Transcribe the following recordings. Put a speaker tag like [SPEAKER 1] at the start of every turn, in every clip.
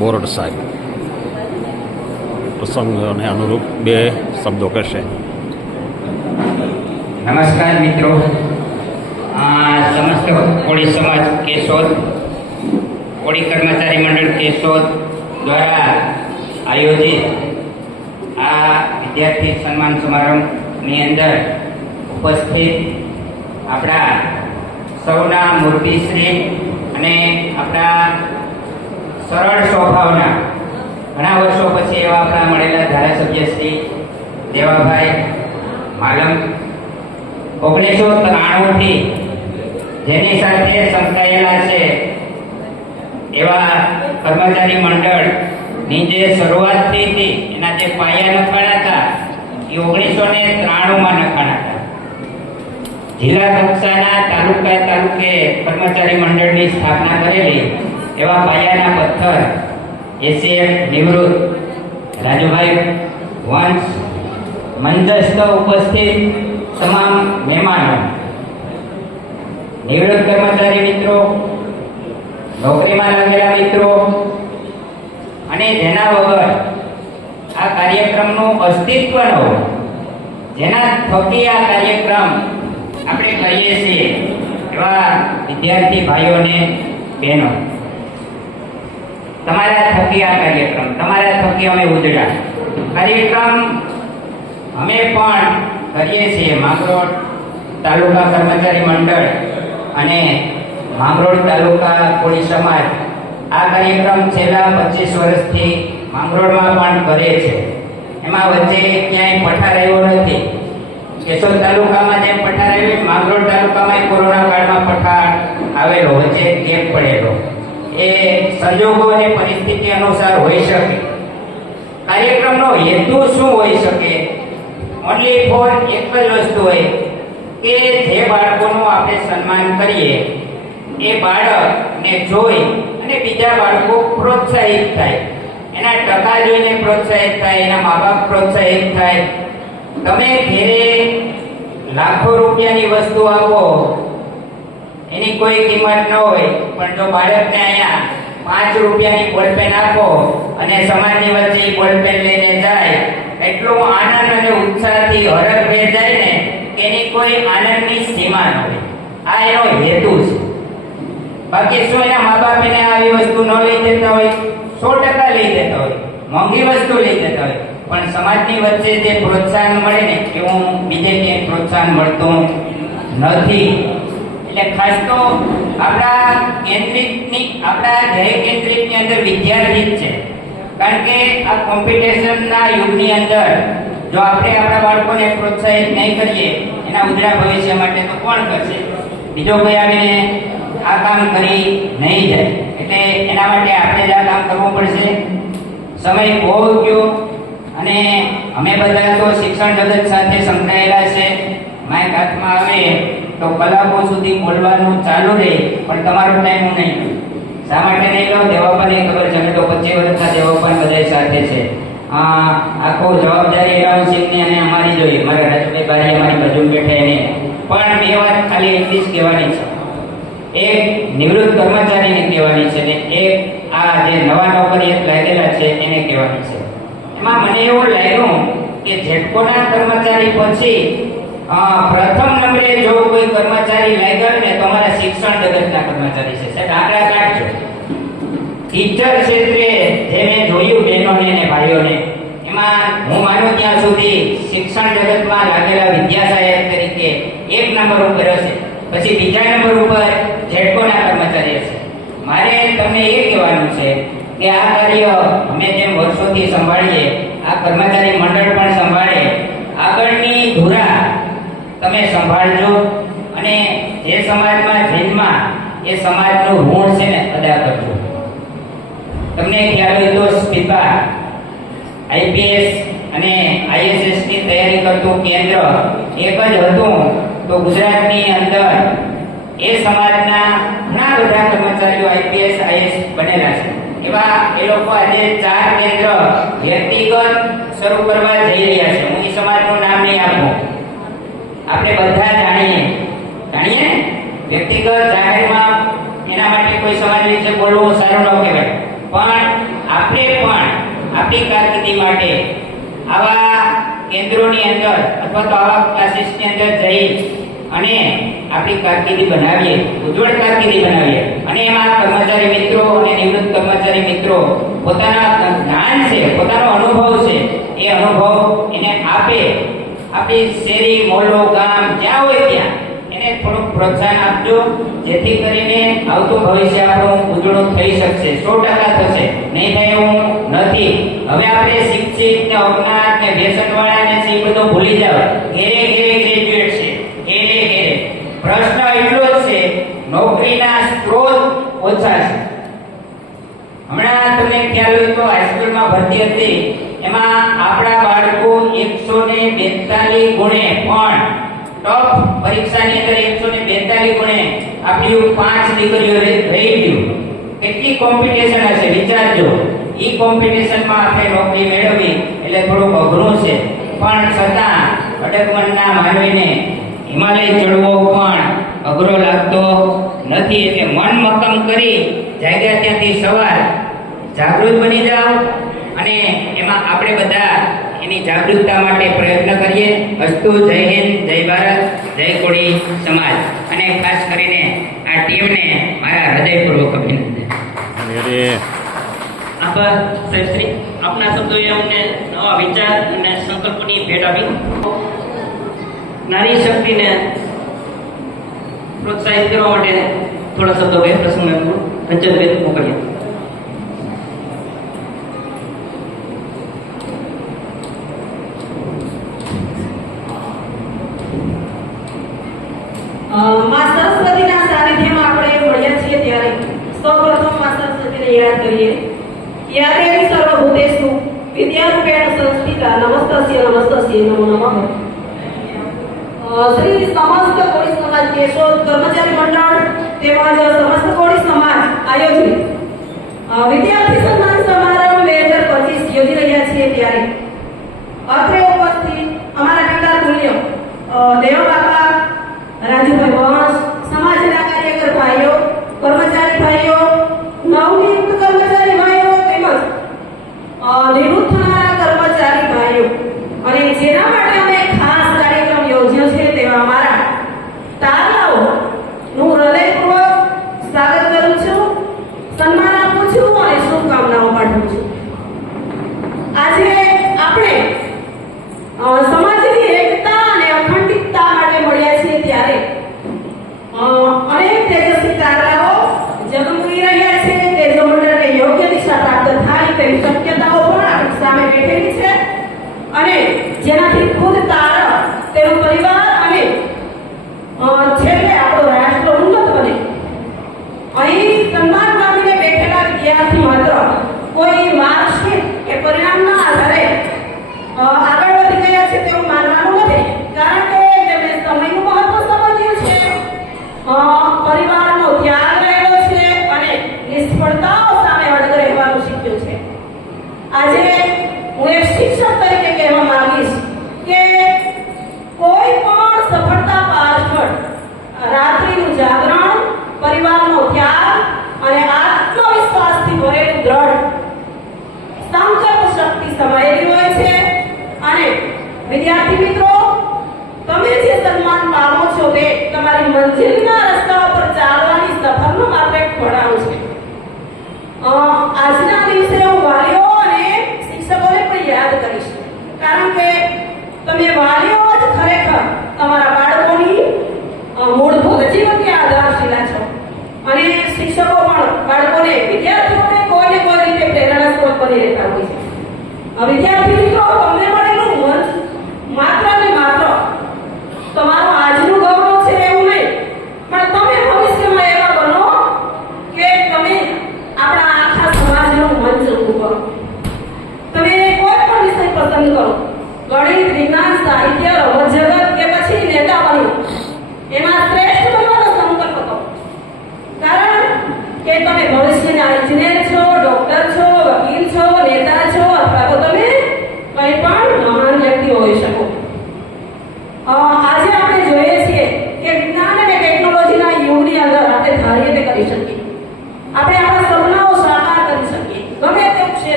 [SPEAKER 1] બોરડ સાહેબ. પ્રસંગને અનુરૂપ બે શબ્દો કહેશે.
[SPEAKER 2] નમસ્કાર મિત્રો. સમસ્ત કોળી સમાજ કેશોદ, કોળી કર્મચારી મંડળ કેશોદ દ્વારા આયોજિત આ વિદ્યાર્થી સન્માન સમારંભની અંદર ઉપસ્થિત આપણા સૌના મૂર્તિશ્રી અને આપણા સરળ સ્વભાવના. ઘણા વર્ષો પછી એવા આપણા મળેલા ધારાસભ્ય શ્રી દેવાભાઈ માલમ ઓગણીસો ત્રાણુંથી જેની સાથે સંકળાયેલા છે એવા કર્મચારી મંડળની જે શરૂઆત થઈ હતી, એના જે પાયા નખાણા હતા એ ઓગણીસો ને ત્રાણુંમાં નખાણા હતા જિલ્લા કક્ષાના તાલુકા તાલુકે કર્મચારી મંડળની સ્થાપના કરેલી એવા પાયાના પથ્થર એસીએફ નિવૃત્ત રાજુભાઈ વંશ મંચસ્થ ઉપસ્થિત તમામ મહેમાનો, નિવૃત્ત કર્મચારી મિત્રો, નોકરીમાં લાગેલા મિત્રો, અને જેના વગર આ કાર્યક્રમનું અસ્તિત્વ ન હોય, જેના થકી આ કાર્યક્રમ આપણે કરીએ છીએ એવા વિદ્યાર્થી ભાઈઓને બહેનો. તમારા થકી કાર્યક્રમ, તમારા થકી અમે ઉજળા. કાર્યક્રમ અમે પણ કરીએ છીએ. માંગરોળ તાલુકા કર્મચારી મંડળ અને માંગરોળ તાલુકા કોળી સમાજ આ કાર્યક્રમ છેલ્લા પચીસ વર્ષથી માંગરોળમાં પણ કરે છે. એમાં વચ્ચે ક્યાંય પઠાર આવ્યો નથી. કેશોદ તાલુકામાં જેમ પઠાર આવ્યો, માંગરોળ તાલુકામાં કોરોના કાળમાં પઠાર આવેલો, વચ્ચે ગેપ પડેલો. એ સંજોગો અને પરિસ્થિતિ અનુસાર હોઈ શકે. કાર્યક્રમનો હેતુ શું હોઈ શકે? ઓનલી ફોર એક જ વસ્તુ હોય કે જે બાળકોનું આપણે સન્માન કરીએ, એ બાળકને જોઈ અને બીજા બાળકો પ્રોત્સાહિત થાય. એના ટકા જોઈને પ્રોત્સાહિત થાય, એના મા બાપ પ્રોત્સાહિત થાય. તમે ઘેરે લાખો રૂપિયાની વસ્તુ આપો એની કોઈ કિંમત ન હોય, પણ જો બાળકને અહીંયા પાંચ રૂપિયાની બોલપેન આપો અને સમાજની વચ્ચે બોલપેન લઈને જાય, એટલો આનંદ અને ઉત્સાહથી હરખ જાય ને એની કોઈ આનંદની સીમા ન હોય. આ એનો હેતુ છે. બાકી શું એના મા બાપ એને આવી વસ્તુ ન લઈ દેતા હોય? સો ટકા લઈ દેતા હોય. મોંઘી વસ્તુ લઈ દેતા હોય. પણ સમાજની વચ્ચે જે પ્રોત્સાહન મળે ને, એવું બીજે ક્યાંય પ્રોત્સાહન મળતું નથી. એટલે ખાસ તો આપણા કેન્દ્રિતની, આપણા ધ્યેય કેન્દ્રિતની અંદર વિદ્યાર્થી છે. કારણ કે આ કોમ્પિટિશનના યુગની અંદર જો આપણે આપણા બાળકોને પ્રોત્સાહિત નહીં કરીએ, એના ઉજળા ભવિષ્ય માટે તો કોણ કરશે? બીજો કોઈ આવીને આ કામ કરી નહીં જાય. એટલે એના માટે આપણે જ આ કામ કરવું પડશે. સમય બહુ ગયો અને અમે બધા તો શિક્ષણ જગત સાથે સંકળાયેલા છે. માઇક હાથમાં આવે તો કલાકો સુધી બોલવાનું ચાલુ રહે, પણ તમારો ટાઈમ નહીં. લઉં. શા માટે નહીં લો દેવાપાને ખબર. છે તો પચીસ વર્ષના દેવાપાન બધા સાથે છે. આખો જવાબદારી એલાઉન્સિંગની અને અમારી જોઈએ મારા રાજભાઈ ભાઈ અમારી બાજુ બેઠે એને. પણ બે વાત ખાલી એટલી જ કહેવાની છે. એક, નિવૃત્ત કર્મચારીને કહેવાની છે ને એક, આ જે નવા નોકરીએ લાગેલા છે એને કહેવાની છે. એમાં મને એવું લાગ્યું કે જેટકોના કર્મચારી પછી પ્રથમ નંબરે જો કોઈ કર્મચારી લાગ્યો ને, તમારા શિક્ષણ જગતના કર્મચારી છે. સાહેબ આંકડા કાઢજો ટીચર ક્ષેત્રે જે મેં જોયું બહેનોને અને ભાઈઓને, એમાં હું માનું ત્યાં સુધી શિક્ષણ જગતમાં લાગેલા વિદ્યાસહાયક તરીકે એક નંબર ઉપર હશે. પછી બીજા નંબર ઉપર ઝેડકોના કર્મચારી હશે. મારે તમને એ કહેવાનું છે કે આ કાર્ય અમે જેમ વર્ષોથી સંભાળીએ, આ કર્મચારી મંડળ પણ સંભાળે, આગળની ધુરા તમે સંભાળજો. અને જે સમાજમાં જન્મા એ સમાજનું ગુણ છે ને અદા કરજો. તમને ખ્યાલ હોય તો સ્પીપા, આઈપીએસ અને આઈએસએસની તૈયારી કરતું કેન્દ્ર એક જ હતું. તો ગુજરાતની અંદર એ સમાજના ઘણા બધા કર્મચારીઓ આઈપીએસ, આઈએસ બનેલા છે. એવા એ લોકો આજે ચાર કેન્દ્ર વ્યક્તિગત શરૂ કરવા જઈ રહ્યા છે. હું એ સમાજનું નામ નહીં આપું. આપણે બધા જાણીએ. જાણીએ? વ્યક્તિગત જાહેરમાં એના માટે કોઈ સવાલ વિશે બોલવું સારું ન કહેવાય. પણ આપણી કારકિર્દી માટે આવા કેન્દ્રોની અંદર અથવા તો આવા ક્લાસીસની અંદર જઈ અને આપણી કારકિર્દી બનાવીએ, ઉજ્જવળ કારકિર્દી બનાવીએ. અને એમાં કર્મચારી મિત્રો અને નિવૃત્ત કર્મચારી મિત્રો પોતાના જ્ઞાન છે, પોતાનો અનુભવ છે, એ અનુભવ એને આપે આપણી શેરી મોહલ્લો ગામ જ્યાં હોય ત્યાં એને થોડુંક પ્રોત્સાહન આપજો, જેથી કરીને આવતું ભવિષ્ય આપણું ઉજળું થઈ શકશે. સો ટકા થશે. નહીં થાય એવું નથી. હવે આપણે શિક્ષિત ને અજ્ઞાત ને વ્યસનવાળા ને એ બધું ભૂલી જાવ. ઘેરે ઘેરે ગ્રેજ્યુએટ છે. ઘેરે ઘેરે. પ્રશ્ન એટલો જ છે, નોકરીના સ્ત્રોત ઓછા છે. હમણાં તમને ખ્યાલ હોય તો હાઈસ્કૂલમાં ભરતી હતી. એમાં આપણા બાળકો એકસો ને બેતાલીસ ગુણે, પણ ટોપ પરીક્ષાની અંદર એકસો ને બેતાલીસ ગુણે આપણી પાંચ દીકરીઓ રહી ગયું. કેટલી કોમ્પિટિશન હશે? વિચારજો. ઈ કોમ્પિટિશનમાં આપણે નોકરી મેળવવી એટલે થોડું અઘરું છે. પણ છતાં, અડગમનના માનવીને હિમાલય ચડવો પણ અઘરો લાગતો નથી. એટલે મન મક્કમ કરી જાગ્યા ત્યાંથી સવાર જાગૃત બની જાઓ. અને એમાં આપણે બધા એની જાગૃતતા માટે પ્રયત્ન કરીએ. અસ્તુ જય હિન્દ જય ભારત જય કોળી સમાજ. અને ખાસ કરીને આ ટીમને મારા હૃદયપૂર્વક અભિનંદન.
[SPEAKER 3] આભાર સાહેબ શ્રી આપના શબ્દોએ અમને નવા વિચાર અને સંકલ્પની ભેટ આપી. નારી શક્તિને પ્રોત્સાહિત કરવા માટે થોડા શબ્દો કહે પ્રસંગ રંજનબેન મોકલીએ
[SPEAKER 4] અ, માં સરસ્વતીના સાનિધ્યમાં આપણે મળ્યા છીએ ત્યારે સૌપ્રથમમાં યાદ કરીએ યાદેવી સર્વભૂતેષુ વિદ્યારૂપેણ સંસ્થિતા. નમસ્તસ્ય નમસ્તસ્ય, નમો નમઃ. શ્રી સમસ્ત કોળી સમાજ કેશોદ કર્મચારી મંડળ તેમજ સમસ્ત કોળી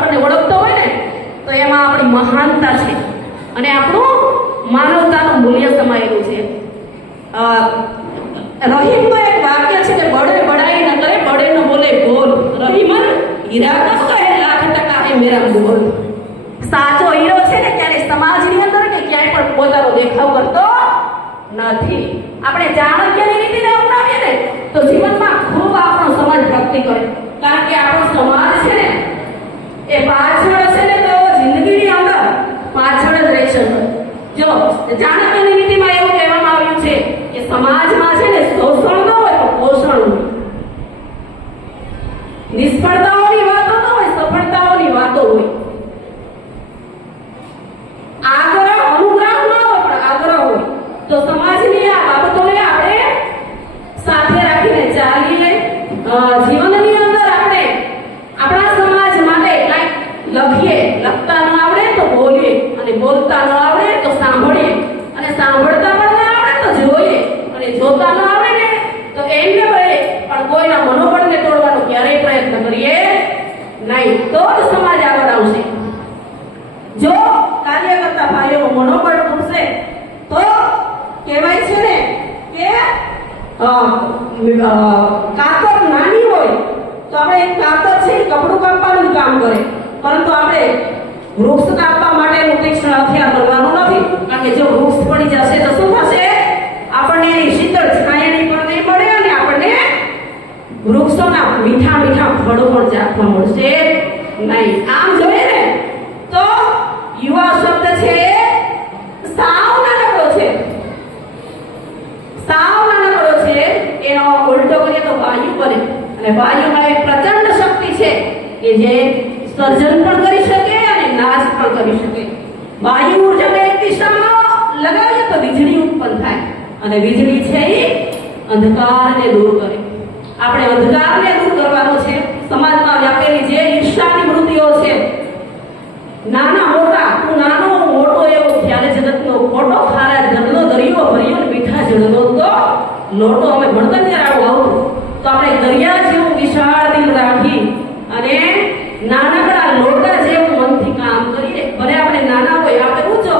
[SPEAKER 4] આપણને ઓળખતો હોય ને, તો એમાં આપણી મહાનતા છે. અને આપણું માનવતાનું મૂલ્ય સમાયેલું છે. રહીમનું એક વાક્ય છે કે બળે બળાઈ ન કરે, બળે ન બોલે બોલ. રહીમન હીરા ન કહે લાખ ટકા એ મેરા બોલ. સાચો હીરો છે ને ક્યારે સમાજની અંદર કે ક્યાંય પણ પોતાનો દેખાવ કરતો નથી. આપણે ચાણક્યની રીતિને અપનાવીએ ને તો જીવનમાં ખૂબ આપણો સમાજ પ્રગતિ કરે કારણ કે આપણો સમાજ છે ને એ પાછળ છે ને તો જિંદગીની અંદર પાછળ જ રહી શકે જો ચાણક્યની નીતિમાં એવું કહેવામાં આવ્યું છે કે સમાજમાં છે ને શોષણ ન હોય તો પોષણ હોય નિષ્ફળતાઓની વાતો ન હોય સફળતાઓની વાતો હોય આગ્રહ અનુગ્રહ ન હોય પણ આગ્રહ હોય તો સમાજની આ બાબતોને આપણે સાથે રાખીને ચાલીએ અ, જીવનની અંદર આપણે આપણા સમાજ માટે કંઈક લખીએ લખતા ન આવડે તો બોલીએ, અને બોલતા ન આવડે તો સાંભળીએ, અને સાંભળતા પણ ન આવડે તો જોઈએ, અને જોતા ન આવડે ને તો એમને બળે પણ કોઈના મનોબળને તોડવાનો ક્યારેય પ્રયત્ન કરીએ નહીં. તો જ સમાજ આગળ આવશે. જો કાર્ય કરતા ભાઈઓનું મનોબળ તૂટશે તો કહેવાય છે ને કે કાતર નાની હોય, તો આપણે એક કાતર છે કપડું કાપવાનું કામ કરે. પરંતુ આપણે વૃક્ષ કાપવા માટેનું તીક્ષ્ણ હથિયાર બનવાનું નથી. કારણ કે જો વૃક્ષ પડી જશે તો શું થશે? આપણને એની શીતળ છાયણી પણ નહીં મળે અને આપણને વૃક્ષોના મીઠા મીઠા ફળો પણ ચાખવા મળશે નહીં. આમ જોઈએ ને, તો યુવા શબ્દ છે સાવ નાનકડો છે. સાવ નાનકડો છે, એનો ઉલટો કરીએ તો વાયુ બને. અને વાયુમાં એક પ્રચંડ શક્તિ છે કે જે સર્જન પણ કરી શકે અને નાશ પણ કરી શકે. વાયુ ઉર્જાને એક દિશામાં લગાવીએ તો વીજળી ઉત્પન્ન થાય. અને વીજળી છે એ અંધકારને દૂર કરે. આપણે અંધકારને દૂર કરવાનો છે સમાજમાં વ્યાપેલી જે ઈર્ષાની વૃત્તિઓ છે નાના મોટા તું નાનો હું મોટો એવો ખ્યાલ જગતનો ખોટો ખારા જગલો દરિયો ભર્યો ને મીઠા જળનો તો લોટો અમે ભણતર ત્યારે આવું આવતું તો આપણે દરિયા જેવું વિશાળ દિલ રાખી અને નાનકડા લોટા જેવું મનથી કામ કરીએ ભલે આપણે નાના હોય આપણે ઊંચો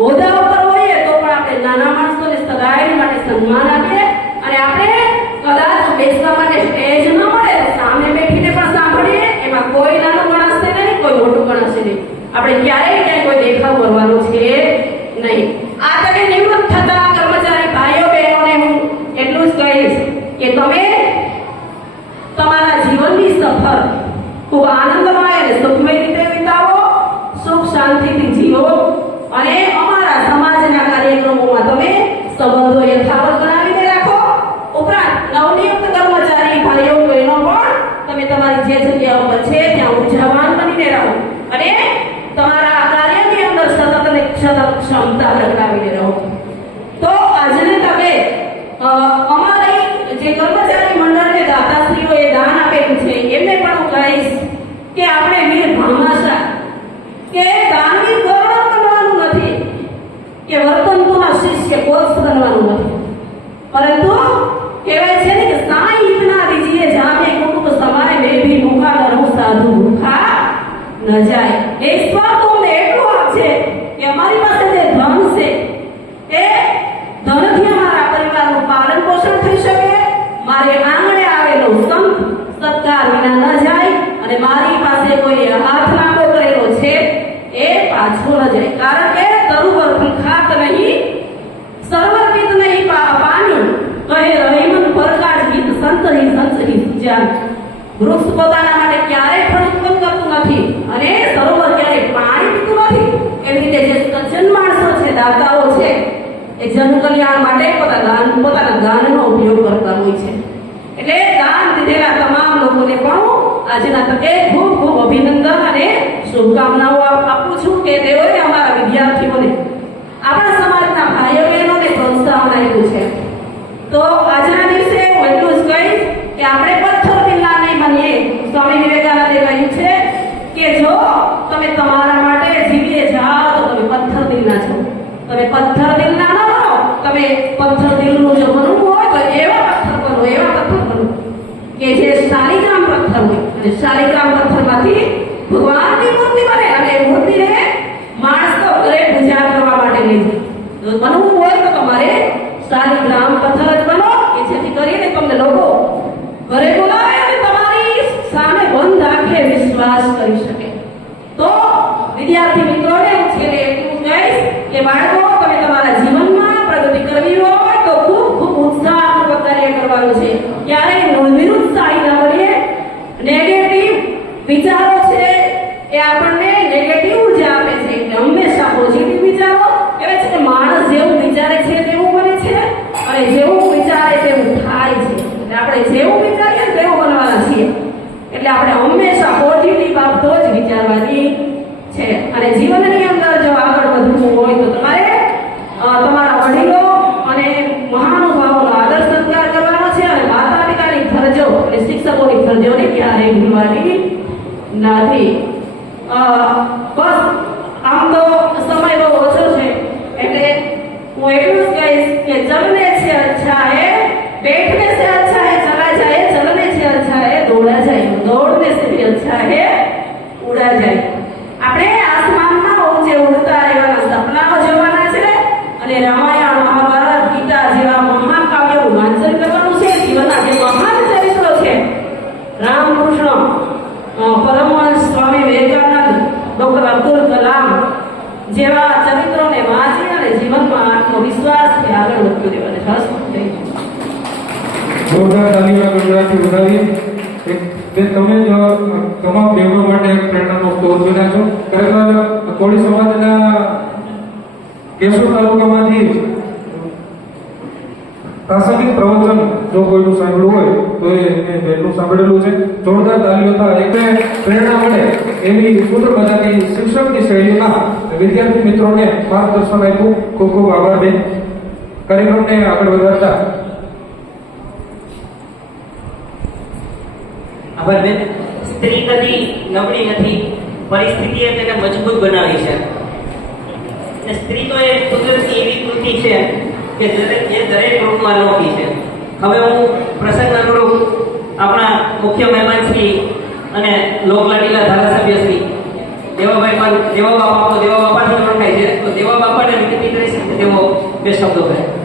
[SPEAKER 4] હોદ્દા ઉપર હોઈએ તો પણ આપણે નાના માણસોને સદાય માટે સન્માન આપીએ અને આપણે કદાચ બેસવા માટે સ્ટેજ ન મળે તો સામે બેઠીને પણ સાંભળીએ એમાં કોઈ નાનું ગણાશે નહીં કોઈ મોટું ગણાશે નહીં આપણે ક્યારેય ક્યાંય કોઈ દેખાવ કરવાનો છે નહીં આ તકે નિવૃત્ત થતા કર્મચારી ભાઈઓ બહેનોને હું એટલું જ કહીશ કે તમે તમારા જીવનની સફર ખૂબ આનંદમય અને સુખમય રીતે વિતાવો સુખ શાંતિથી જીવો અને અમારા સમાજના કાર્યક્રમોમાં તમે સંબંધો યથાવત બનાવીને રાખો ઉપરાંત નવનિયુક્ત કર્મચારી ભાઈઓ બહેનો પણ તમે તમારી જે જગ્યા ઉપર છે ત્યાં ઉર્જાવાન બનીને રહો અને તમારા કાર્યની અંદર સતત અને સતત ક્ષમતા પ્રગટાવીને રહો તો આજને તમે અ, અમારી જે કર્મચારી મંડળને દાતાશ્રીઓએ દાન આપેલું છે એમને પણ હું કહીશ કે આપણે વીર ભામાશા કે દાનવીર ગૌરવ કરવાનું નથી, કે વર્તનતુના શિષ્ય કોષ બનવાનું નથી. પરંતુ કહેવાય છે ને કે સાઈ ઇતના દીજીએ જામે કુટુંબ સમાય મેં ભી ભૂખા ન સાધુ ભૂખા ન જાય. એ ઈશ્વર તો અમને એટલું આપશે કે અમારી પાસે જે ધન છે એ ધનથી અમારા પરિવારનું પાલન પોષણ થઈ શકે મારે આંગણે આવેલો સંત સત્કાર વિના ન જાય અને મારી પાસે કોઈ હાથ લાંબો કરેલો છે એ પાછો ન જાય કારણ કે તરુવર ખાત નહીં સર્વર ગીત નહીં પા- પામ્યું કહે રહીમન પરકાળ ગીત સંત હી સંત હી જાન વૃક્ષ પોતાના માટે ક્યારેય ફળ ઉત્પન્ન કરતું નથી અને સરોવર ક્યારેય પાણી પીતું નથી. એવી રીતે જે સજ્જન માણસો છે, દાતાઓ છે, એ જન કલ્યાણ માટે પોતાના દાન, પોતાના દાનનો ઉપયોગ કરતા હોય છે. એટલે દાન દીધેલા તમામ લોકોને પણ આજના તકે ખૂબ ખૂબ અભિનંદન અને શુભકામનાઓ આપું છું કે તેઓએ અમારા વિદ્યાર્થીઓને, આપણા સમાજના ભાઈઓ બહેનોને પ્રોત્સાહન આપ્યું છે. તો આજના દિવસે હું એટલું જ કહીશ કે આપણે બનીએ સ્વામી વિવેકાનંદે કહ્યું છે કે જો તમે તમારા માટે જીવીએ જાઓ, તો તમે પથ્થર દિલના છો. તમે પથ્થર દિલના ન બનો તમે પથ્થર દિલનું જો બનવું હોય, તો એવા પથ્થર બનો, એવા પથ્થર બનો કે જે શાલિગ્રામ પથ્થર હોય. અને શાલિગ્રામ પથ્થરમાંથી ભગવાનની મૂર્તિ બને અને એ મૂર્તિને માણસ તો ઘરે પૂજા કરવા માટે લઈ જાય. બનવું હોય, તો તમારે શાલિગ્રામ પથ્થર જ બનો કે જેથી કરીને તમને લોકો Villa વડીલો અને મહાનુભાવોનો આદર સત્કાર કરવાનો છે અને માતા પિતાની ફરજો અને શિક્ષકોની ફરજોને ક્યારેય ભૂલવાની નથી.
[SPEAKER 5] જોરદાર તાલીમાં ગુજરાતી વધાવી બે તમે જ તમામ બહેનો માટે એક પ્રેરણાનો સ્ત્રોત બન્યા છો. ખરેખર કોળી સમાજના કેશોદ તાલુકામાંથી પ્રાસંગિક પ્રવચન જો કોઈનું સાંભળ્યું હોય, તો એ પહેલું સાંભળેલું છે. જોરદાર તાલીઓ થાય એટલે પ્રેરણા મળે એવી સુંદર મજાની શિક્ષણની શૈલીમાં વિદ્યાર્થી મિત્રોને માર્ગદર્શન આપ્યું. ખૂબ ખૂબ આભાર બેન. કાર્યક્રમને આગળ વધારતા
[SPEAKER 3] આભાર બેન સ્ત્રી કદી નબળી નથી. પરિસ્થિતિએ તેને મજબૂત બનાવી છે. સ્ત્રી તો એ કુદરતી એવી કૃતિ છે કે દરેક જે દરેક રૂપમાં અનોખી છે. હવે હું પ્રસંગ અનુરૂપ આપણા મુખ્ય મહેમાન શ્રી અને લોકલાડીલા ધારાસભ્ય શ્રી દેવાભાઈ પણ દેવા બાપા દેવા બાપાથી ઓળખાય છે. તો દેવા બાપાને વિનંતી કરીશ કે તેઓ બે શબ્દો કહે.